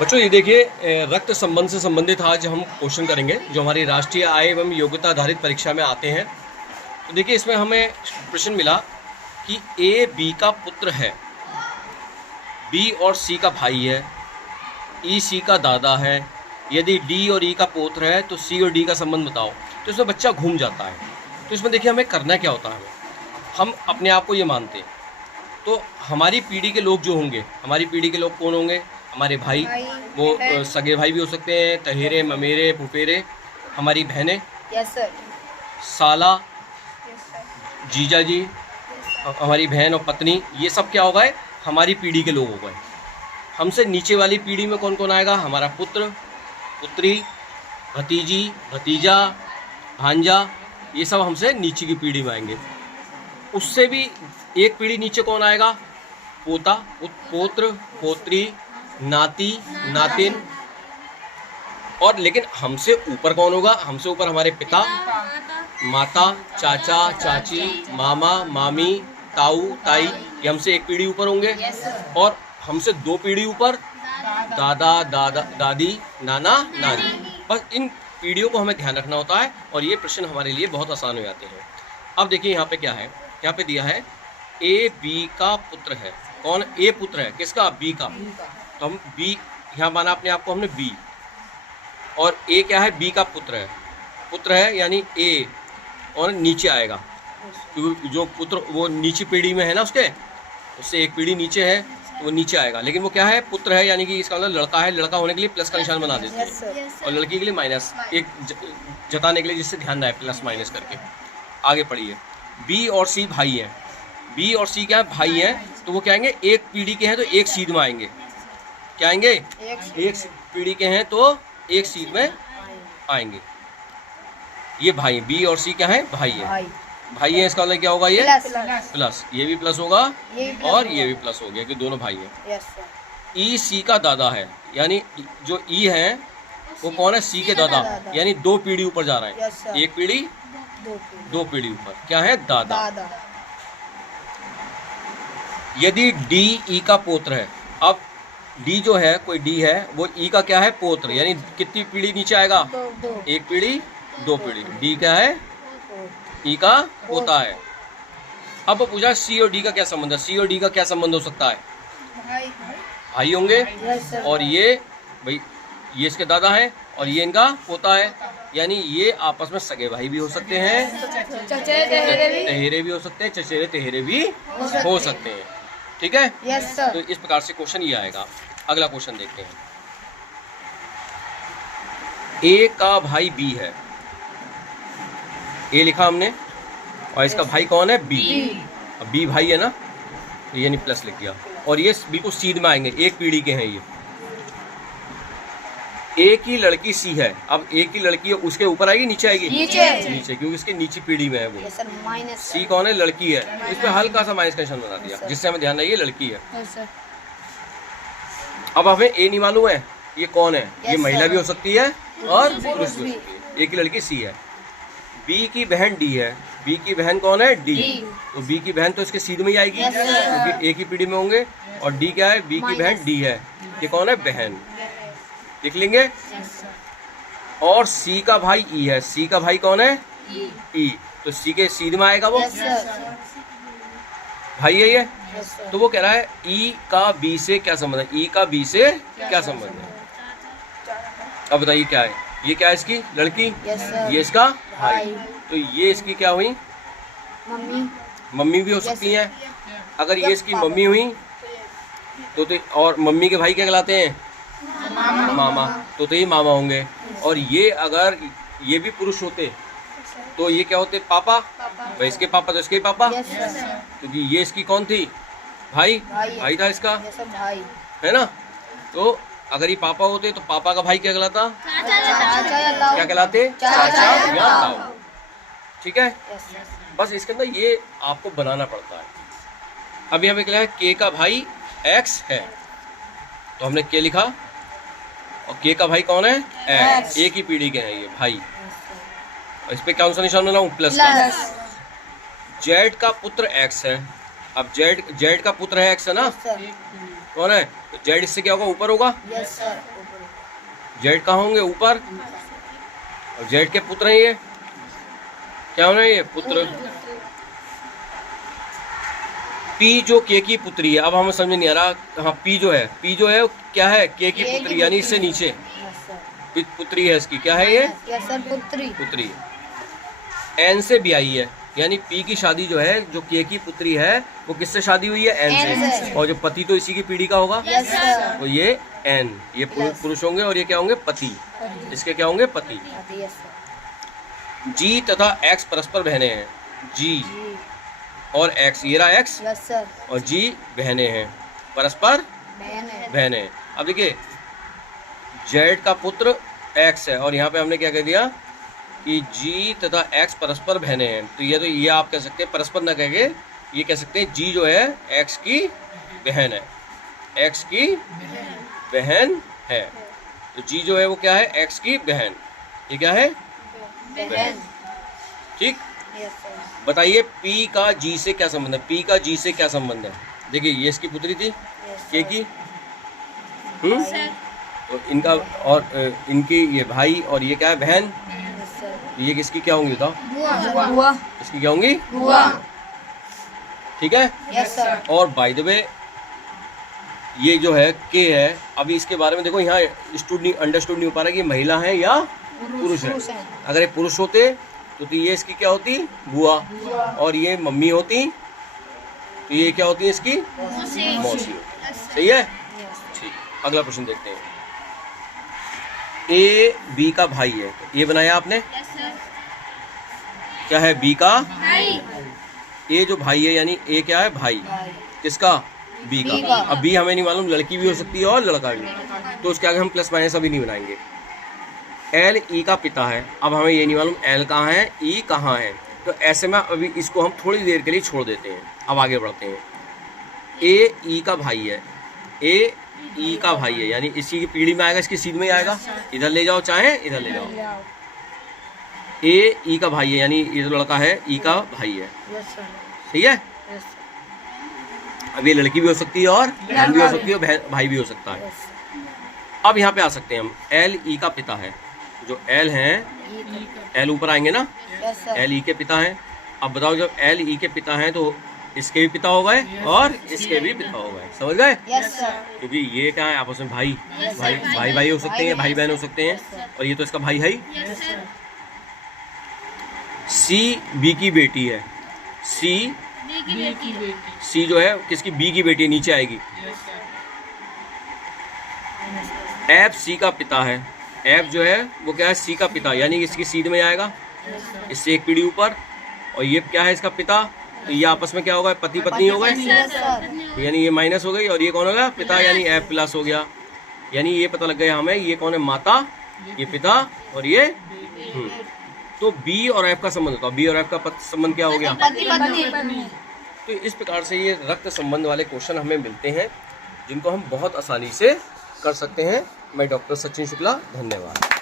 बच्चों ये देखिए, रक्त संबंध से संबंधित आज हम क्वेश्चन करेंगे जो हमारी राष्ट्रीय आय एवं योग्यता आधारित परीक्षा में आते हैं। तो देखिए इसमें हमें प्रश्न मिला कि ए बी का पुत्र है, बी और सी का भाई है, ई सी का दादा है, यदि डी और ई का पौत्र है तो सी और डी का संबंध बताओ। तो इसमें बच्चा घूम जाता है। तो इसमें देखिए हमें करना क्या होता है, हम अपने आप को ये मानते हैं। तो हमारी पीढ़ी के लोग जो होंगे, हमारी पीढ़ी के लोग कौन होंगे? हमारे भाई, वो सगे भाई भी हो सकते हैं, तहेरे, ममेरे, फुफेरे, हमारी बहनें, यस सर, साला, यस सर, जीजा जी, हमारी बहन और पत्नी, ये सब क्या हो गए? हमारी पीढ़ी के लोग हो गए। हमसे नीचे वाली पीढ़ी में कौन कौन आएगा? हमारा पुत्र, पुत्री, भतीजी, भतीजा, भांजा, ये सब हमसे नीचे की पीढ़ी में आएंगे। उससे भी एक पीढ़ी नीचे कौन आएगा? पोता, पौत्र, पोत्री, नाती, नातिन। और लेकिन हमसे ऊपर कौन होगा? हमसे ऊपर हमारे पिता, माता, चाचा, चाची, मामा, मामी, ताऊ, ताई, ये हमसे एक पीढ़ी ऊपर होंगे। और हमसे दो पीढ़ी ऊपर दादा, दादा, दादी, नाना, नानी। बस इन पीढ़ियों को हमें ध्यान रखना होता है और ये प्रश्न हमारे लिए बहुत आसान हो जाते हैं। अब देखिए यहाँ पे क्या है, यहाँ पे दिया है ए बी का पुत्र है। कौन? ए पुत्र है, किसका? बी का। तो हम बी यहाँ माना अपने आप को हमने बी, और ए क्या है? बी का पुत्र है। पुत्र है यानी ए, और नीचे आएगा क्योंकि जो पुत्र वो नीचे पीढ़ी में है ना, उससे एक पीढ़ी नीचे है तो वो नीचे आएगा। लेकिन वो क्या है? पुत्र है, यानी कि इसका मतलब लड़का है। लड़का होने के लिए प्लस का निशान बना देते हैं और लड़की के लिए माइनस, एक जताने के लिए, जिससे ध्यान रहे प्लस माइनस करके। आगे पढ़िए। बी और सी भाई हैं। बी और सी क्या है? भाई हैं। तो वो क्या आएंगे? एक पीढ़ी के हैं तो एक सीध में आएंगे। क्या आएंगे? एक पीढ़ी के हैं तो एक सीध में आएंगे। ये भाई, बी और सी क्या है? भाई है। भाई है, इसका मतलब क्या होगा? ये प्लस, ये भी प्लस होगा और ये भी प्लस हो गया कि दोनों भाई हैं। ई सी का दादा है, यानी जो ई है वो कौन है? सी के दादा, यानी दो पीढ़ी ऊपर जा रहा है। एक पीढ़ी, दो पीढ़ी ऊपर क्या है? दादा। यदि डी ई का पौत्र है, अब डी जो है, कोई डी है, वो ई का क्या है? पौत्र, यानी कितनी पीढ़ी नीचे आएगा? एक पीढ़ी, दो पीढ़ी। डी क्या है? ई का पोता है। अब पूछा सी और डी का क्या संबंध है? सी और डी का क्या संबंध हो सकता है? भाई होंगे। और ये भाई, ये इसके दादा है और ये इनका पोता है, यानी ये आपस में सगे भाई भी हो सकते हैं, तहेरे भी हो सकते हैं, चचेरे तहेरे भी हो सकते हैं। ठीक है? तो इस प्रकार से क्वेश्चन ये आएगा। अगला क्वेश्चन देखते हैं। ए का भाई बी है, ए लिखा हमने, और इसका भाई कौन है? बी। अब बी भाई है ना, यानी प्लस लिख दिया। और ये बिल्कुल सीध में आएंगे, एक पीढ़ी के हैं ये। ए की लड़की सी है। अब ए की लड़की उसके ऊपर आएगी, नीचे आएगी? नीचे, क्योंकि इसके नीचे पीढ़ी में है वो। सी कौन है? लड़की है। इस पे हल्का सा माइनस का निशान बना दिया, जिससे हमें ध्यान रहे ये लड़की है। अब हमें ए नहीं मालूम है ये कौन है। ये महिला भी हो सकती है और पुरुष भी हो सकती है। ए की लड़की सी है। बी की बहन डी है। बी की बहन कौन है? डी। तो बी की बहन तो इसके सीध में ही आएगी क्योंकि एक ही पीढ़ी में होंगे। और डी क्या है? बी की बहन डी है। ये कौन है? बहन। लिख लेंगे। और सी का भाई ई है। सी का भाई कौन है? ई। तो सी के सीध में आएगा वो, भाई है ये। तो वो कह रहा है ई का बी से क्या संबंध है? ई का बी से क्या संबंध है? अब बताइए क्या है? ये क्या है? इसकी लड़की, ये इसका भाई। तो ये इसकी क्या हुई? मम्मी भी हो सकती हैं। अगर ये इसकी मम्मी हुई तो और मम्मी के भाई क्या कहलाते हैं? मामा। तो ये मामा होंगे। और ये अगर ये भी पुरुष होते तो ये क्या होते? पापा। भाई इसके पापा तो इसके पापा, क्योंकि ये इसकी कौन थी? भाई था इसका, है ना। तो अगर ये पापा होते तो पापा का भाई क्या कहलाता? क्या कहलाते? चाचा या ताऊ। ठीक है? बस इसके अंदर ये आपको बनाना पड़ता है। अब यहाँ पे क्या है? के का भाई एक्स है, तो हमने के लिखा। और के का भाई कौन है? एक्स। एक ही पीढ़ी के हैं ये भाई। और इस पे कौन सा निशान बनाऊं? प्लस का। जेड का पुत्र एक्स है। अब जेड का पुत्र है एक्स, है ना। कौन है? तो जेड इससे क्या होगा? ऊपर होगा। Yes sir. जेड कहाँ होंगे? ऊपर। और जेड के पुत्र हैं ये, क्या होना है? ये पुत्र। पी जो के की पुत्री है, अब हमें समझ नहीं आ रहा। हाँ, पी जो है क्या है? के की पुत्री, यानी इससे नीचे यस सर। पुत्री है इसकी। क्या है ये? यस सर, पुत्री। पुत्री। एन से भी आई है, यानी पी की शादी जो है, जो के की पुत्री है, वो किससे शादी हुई है? एन एन से। से। और जो पति तो इसी की पीढ़ी का होगा। Yes sir. तो ये एन, ये पुरुष होंगे और ये क्या होंगे? पति। इसके क्या होंगे? पति। Yes sir. जी तथा एक्स परस्पर बहनें हैं। जी जी। और एक्स, ये रहा एक्स, यस सर। और जी बहनें हैं, परस्पर बहन है। बहनें। अब देखिए, जेड का पुत्र एक्स है, और यहाँ पे हमने क्या कह दिया कि जी तथा एक्स परस्पर बहनें हैं। तो ये आप कह सकते हैं, परस्पर ना कह के ये कह सकते हैं, जी जो है एक्स की बहन है, एक्स की बहन है। तो जी जो है वो क्या है? एक्स की बहन। ये क्या है? बहन। ठीक। Yes sir. बताइए पी का जी से क्या संबंध है? पी का जी से क्या संबंध है? देखिए, ये इसकी पुत्री थी, यस के सर। की। सर तो इनका और इनकी ये भाई, और ये क्या है? बहन। Yes sir. ये किसकी क्या होंगी? बताओ, बुआ। इसकी क्या होंगी? बुआ। ठीक है। Yes sir. और बाय द वे, ये जो है के है, अभी इसके बारे में देखो, यहाँ अंडरस्टूड नहीं हो पा रहा कि ये महिला है या पुरुष है। पुरुष है। अगर ये पुरुष होते तो ये इसकी क्या होती? बुआ। और ये मम्मी होती तो ये क्या होती है? इसकी मौसी होती। सही है। यस। ठीक, अगला प्रश्न देखते हैं। ए बी का भाई है, ये बनाया आपने, क्या है? बी का। ए जो भाई है, यानी ए क्या है? भाई। भाई। किसका? बी बी का। का। अब बी हमें नहीं मालूम, लड़की भी हो सकती है और लड़का भी, तो उसके आगे हम प्लस माइनस अभी नहीं बनाएंगे। एल ई का पिता है, अब हमें ये नहीं मालूम एल कहाँ है, ई कहाँ है, तो ऐसे में अभी इसको हम थोड़ी देर के लिए छोड़ देते हैं। अब आगे बढ़ते हैं। ए ई का भाई है, ए ई का भाई है, यानी इसी की पीढ़ी में आएगा, इसकी सीध में ही आएगा। इधर ले जाओ, चाहे इधर ले जाओ। ए ई का भाई है, यानी ये जो लड़का है ई का भाई है। Yes sir. सही है। Yes sir. अब ये लड़की भी हो सकती है और बहन भी हो सकती है और भाई भी हो सकता है। यस। अब यहाँ पे आ सकते हैं हम। एल ई का पिता है, जो एल हैं, एल ऊपर आएंगे ना, यस सर। एल ई के पिता हैं। अब बताओ, जब एल ई के पिता हैं तो इसके भी पिता हो गए और इसके भी पिता हो गए। समझ गए? Yes sir. क्योंकि ये क्या है? आपस में भाई भाई हो सकते हैं, भाई बहन हो सकते हैं, और ये तो इसका भाई है ही। Yes sir. सी बी की बेटी है, सी जो है किसकी? बी की बेटी है, नीचे आएगी। एफ सी का पिता है, एफ जो है वो क्या है? सी का पिता, यानी इसकी सीध में आएगा, इससे एक पीढ़ी ऊपर। और ये क्या है? इसका पिता। तो ये आपस में क्या होगा? पति पत्नी हो गए, यस सर। यानी ये माइनस हो गई, और ये कौन होगा? पिता, यानी एफ प्लस हो गया। यानी ये पता लग गया हमें, ये कौन है? माता, ये पिता, और ये तो बी और एफ का संबंध होता है। बी और एफ का संबंध क्या हो गया? पति पत्नी। तो इस प्रकार से ये रक्त संबंध वाले क्वेश्चन हमें मिलते हैं, जिनको हम बहुत आसानी से कर सकते हैं। मैं डॉक्टर सचिन शुक्ला, धन्यवाद।